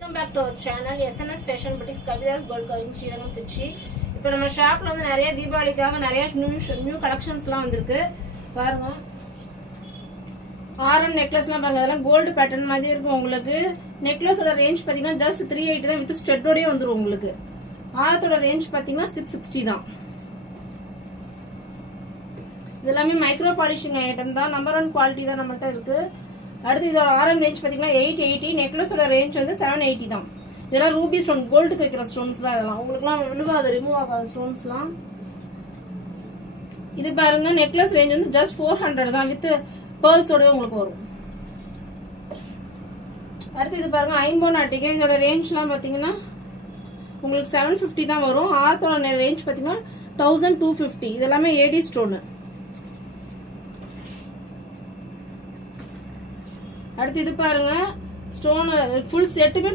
Welcome back to our channel SNS Fashion Boutiques Kavidas Gold Coins Srirangam Trichy. இப்போ நம்ம ஷாப்ல வந்து நிறைய தீபாவளிக்காக நிறைய நியூ கலெக்ஷன்ஸ்லாம் வந்திருக்கு. பாருங்க. ஆரம் நெக்லஸ்லாம் பாருங்க. அதெல்லாம் கோல்ட் பேட்டர்ன் மாதிரி இருக்கும் உங்களுக்கு. நெக்லஸோட ரேஞ்ச் பாத்தீங்கன்னா ஜஸ்ட் 380 தான் வித் ஸ்டெட்டோடயே வந்துரும் உங்களுக்கு. ஆரத்தோட ரேஞ்ச் பாத்தீங்கன்னா 660 தான். இது எல்லாமே மைக்ரோ பாலிஷிங் ஐட்டம் தான். நம்பர் 1 குவாலிட்டி தான் நம்மகிட்ட இருக்கு. அடுத்து இதோட ஆரம் ரேஞ்ச் பாத்தீங்கன்னா 880, நெக்லஸோட ரேஞ்ச் வந்து 780 தான். இதெல்லாம் ரூபி ஸ்டோன், கோல்டுக்கு வைக்கிற ஸ்டோன்ஸ் தான். இதெல்லாம் உங்களுக்குலாம் விழுவாது, ரிமூவ் ஆகாத ஸ்டோன்ஸ்லாம். இது பாருங்க, நெக்லஸ் ரேஞ்ச் வந்து ஜஸ்ட் 400 தான் வித் பேர்ல்ஸோட உங்களுக்கு வரும். அடுத்து இது பாருங்க, ஐம்போன் நாட்டிகை. இதோட ரேஞ்ச்லாம் பாத்தீங்கன்னா உங்களுக்கு 750 தான் வரும். ஆரத்தோட ரேஞ்ச் பாத்தீங்கன்னா 1250. இது எல்லாமே ஏடி ஸ்டோனு. அடுத்து இது பாருங்க, ஸ்டோன் ஃபுல் செட்டுமே